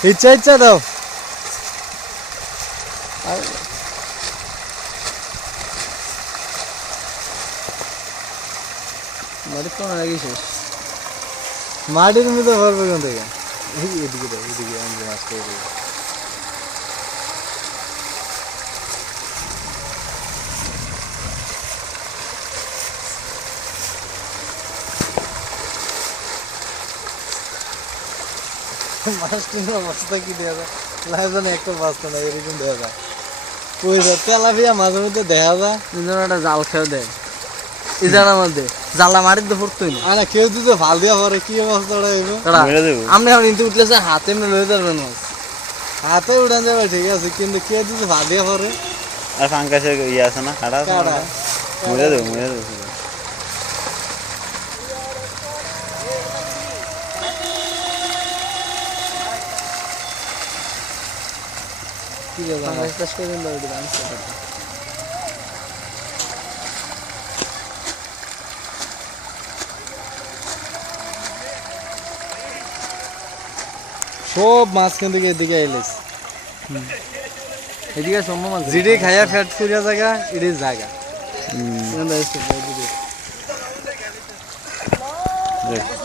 ইচ্ছা ইচ্ছা দাও মাটি তো আগে শেষ মাটির মধ্যে ভরবে কোন থেকে এদিকে দাও এদিকে আমি মাছ করে দেবো মাছ টিনের অবস্থা কি দেওয়া যায় লাইজন একটা বাঁচতো না এরকম দেওয়া যায় ওই তেলাপিয়া মাঝে মধ্যে দেখা যায় একটা জাল খেয়ে দেয় এই জায়গার মধ্যে জালটা মাটির তো পড়তোই না না কেউ যদি ভাল দিয়া পরে কি অবস্থাটা হইব আপনি এখন ইনতে উঠলেছে হাতে এমনি লয়ে যাবেন মাছ হাতে উড়ান যাবে ঠিক আছে কিন্তু কেউ যদি ভাল দিয়া পরে আর ফাঙ্কাসের ইয়ে আছে না কাটা কাটা মরে দেবো কি যাবে চাষ করে দিন বাড়ি সব মাছ কিন্তু এদিকে আইলেস এদিকে সম্ভব আছে জিডি খাইয়া ফ্যাট করিয়া জায়গা এটি জায়গা দেখ